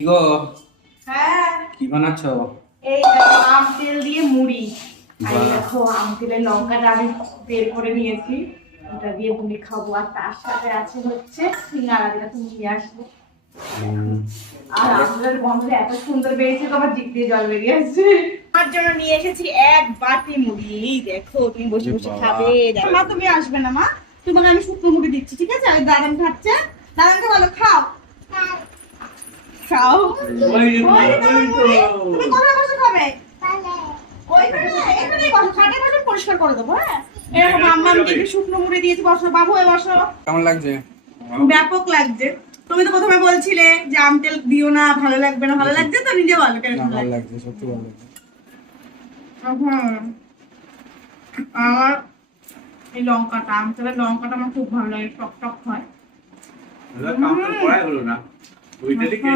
গো, হ্যাঁ কি বানাচ্ছো? এই দেখো আম তেল দিয়ে মুড়ি। আর এই বাহ। দেখো আম তেলের লঙ্কাটা আমি বের করে নিয়েছি, ওটা দিয়ে মুড়ি খাবো। আর তার সাথে আছে হচ্ছে সিঙ্গারা, যেটা তুমি নিয়ে আসবে। আর আমাদের গন্ধটা এত সুন্দর বেরিয়েছে, তোমার জিভ দিয়ে জল বেরিয়ে আসছে। আমার জন্য নিয়ে এসেছি এক বাটি মুড়ি। এই দেখো তুমি বসে বসে বাবা। খাবে। দেখো মা, তুমি আসবে না মা, তোমাকে আমি শুকনো মুড়ি দিচ্ছি, ঠিক আছে? ওই দাদান খাচ্ছে, দাদানকে বলো খাও খাও। ওই তো, ওই তো, ওই তো। তুমি কোথায় বসে খাবে? ওইখানে, এখানেই বসো, খাটে বসে পরিষ্কার করে দেবো। হ্যাঁ, এরকম আম্মামকে একটু শুকনো মুড়ি দিয়েছি, বসো বাবু, এ বসো। কেমন লাগছে? ব্যাপক লাগছে। তুমি তো প্রথমে বলছিলে যে আম তেল দিও না, ভালো লাগবে না। ভালো লাগছে তো? নিজে বলো কেন না, ভালো ভালো লাগছে। লাগছে, সত্যি ভালো লাগছে। আর এই লঙ্কাটা, আম তেলের লঙ্কাটা আমার খুব ভালো লাগে, টক টক হয়। কাউন্টার করাই হলো না ওইটা থেকে